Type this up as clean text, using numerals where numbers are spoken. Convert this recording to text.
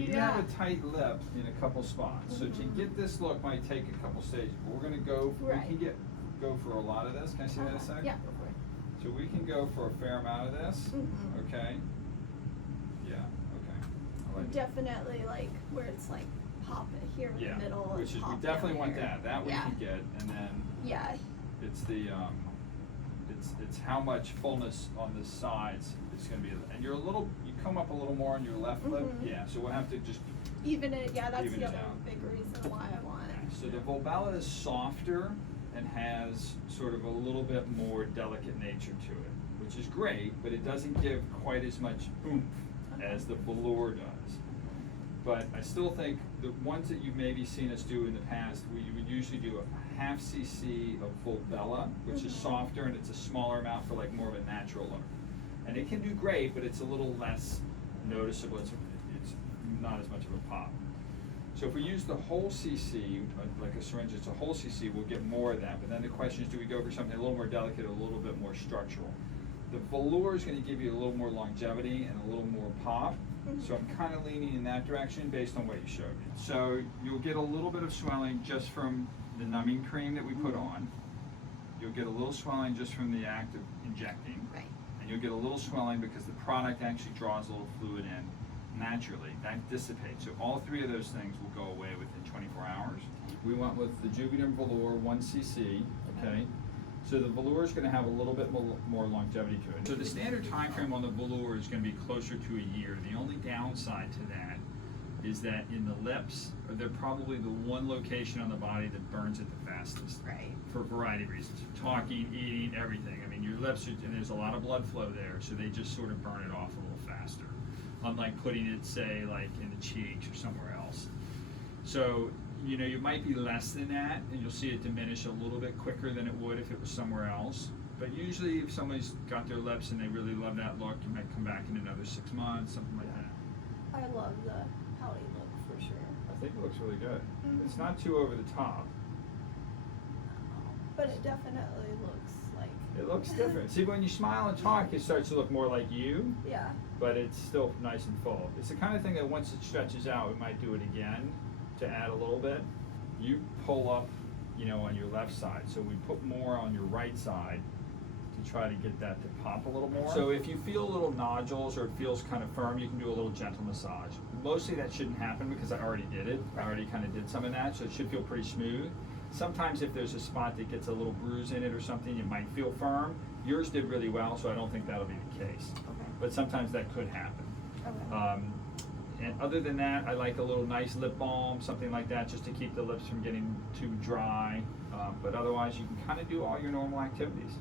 You have a tight lip in a couple spots, so to get this look might take a couple stages. But we're gonna go. Right. We can go for a lot of this. Can I see that a sec? Yeah, go for it. So we can go for a fair amount of this. Mhm. Okay. Yeah. Okay. I like it. Definitely like where it's like pop it here in Yeah. the middle. Which and is we pop definitely down want here. that. That we Yeah. can get, and then Yeah. it's the it's how much fullness on the sides is going to be, and you come up a little more on your left lip. Mhm. Yeah. So we'll have to just. Even it, yeah, that's Even the it other out. big reason why I want it. So the Volbella is softer and has sort of a little bit more delicate nature to it, which is great, but it doesn't give quite as much oomph as the velour does. But I still think the ones that you've maybe seen us do in the past, we would usually do a half cc of Volbella, which is Mhm. softer and it's a smaller amount for like more of a natural look. And it can do great, but it's a little less noticeable. It's not as much of a pop. So if we use the whole cc, like a syringe, it's a whole cc, we'll get more of that. But then the question is, do we go for something a little more delicate, or a little bit more structural? The velour is going to give you a little more longevity and a little more pop. So I'm kind of leaning in that direction based on what you showed me. So you'll get a little bit of swelling just from the numbing cream that we put on. You'll get a little swelling just from the act of injecting. Right. And you'll get a little swelling because the product actually draws a little fluid in naturally. That dissipates. So all three of those things will go away within 24 hours. We went with the Juvederm Velour 1 cc, okay? So the velour is going to have a little bit more longevity to it. So the standard time frame on the velour is going to be closer to a year. The only downside to that is that in the lips, they're probably the one location on the body that burns it the fastest. Right. For a variety of reasons. Talking, eating, everything. I mean, your lips, and there's a lot of blood flow there, so they just sort of burn it off a little faster. Unlike putting it, say, like in the cheeks or somewhere else. So, you know, you might be less than that, and you'll see it diminish a little bit quicker than it would if it was somewhere else. But usually, if somebody's got their lips and they really love that look, you might come back in another 6 months, something like that. I love the pouty look for sure. I think it looks really good. Mhm. It's not too over the top. But it definitely looks like. It looks different. See, when you smile and talk, it starts to look more like you, Yeah. but it's still nice and full. It's the kind of thing that once it stretches out, we might do it again to add a little bit. You pull up, you know, on your left side, so we put more on your right side to try to get that to pop a little more. So if you feel little nodules or it feels kind of firm, you can do a little gentle massage. Mostly that shouldn't happen because I already did it. I already kind of did some of that, so it should feel pretty smooth. Sometimes if there's a spot that gets a little bruise in it or something, it might feel firm. Yours did really well, so I don't think that'll be the case. Okay. But sometimes that could happen. Okay. And other than that, I like a little nice lip balm, something like that, just to keep the lips from getting too dry. But otherwise, you can kind of do all your normal activities.